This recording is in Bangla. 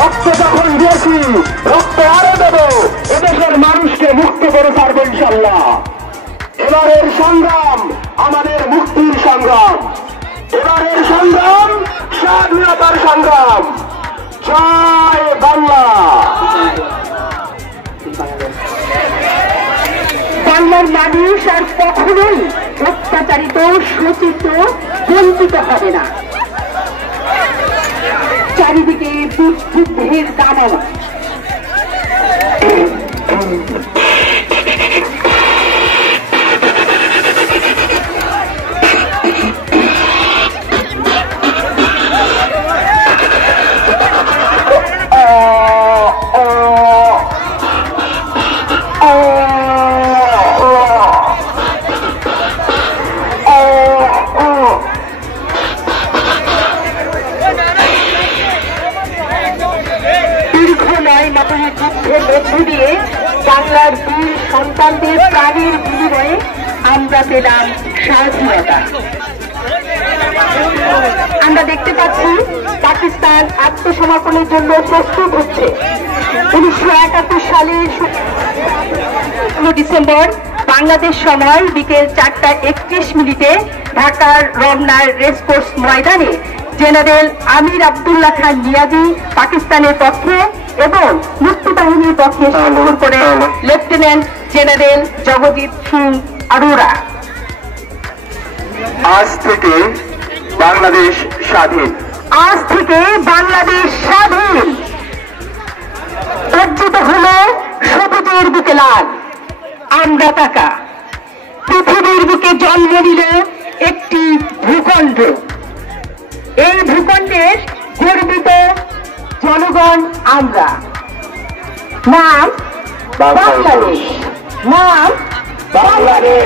রক্ত যখন দিয়েছি রক্ত আরো দেব, এদেশের মানুষকে মুক্ত করে ছাড়বো ইনশাল্লাহ। এবারের সংগ্রাম আমাদের মুক্তির সংগ্রাম, এবারের সংগ্রাম স্বাধীনতার সংগ্রাম। জয় বাংলা। বাংলার মানুষ আর কখনোই অত্যাচারিত, শোষিত, বঞ্চিত হবে না। চারিদিকে যুদ্ধের দাবানল। বাংলার বীর সন্তানদের প্রাণের বিনিময়ে আমরা পেলাম স্বাধীনতা। আমরা দেখতে পাচ্ছি পাকিস্তান আত্মসমর্পণের জন্য প্রস্তুত হচ্ছে। 1971 সালের 16 ডিসেম্বর বাংলাদেশ সময় বিকেল 4:31 ঢাকার রমনার রেসকোর্স ময়দানে জেনারেল আমির আব্দুল্লাহ খান নিয়াজি পাকিস্তানের পক্ষে এবং মুক্তিবাহিনীর পক্ষে সংগ্রহ করে লেফটেন্যান্ট জেনারেল জগজিৎ সিং আরোরা। আজ থেকে বাংলাদেশ স্বাধীন, আজ থেকে বাংলাদেশ স্বাধীন। অর্জিত হল সবুজের বুকে লাল, আমরা তাকা। পৃথিবীর বুকে জন্ম নিল একটি ভূখণ্ড। এই ভূখণ্ডের গর্বিত জনগণ আমরা। নাম বাংলাদেশ, নাম বাংলাদেশ।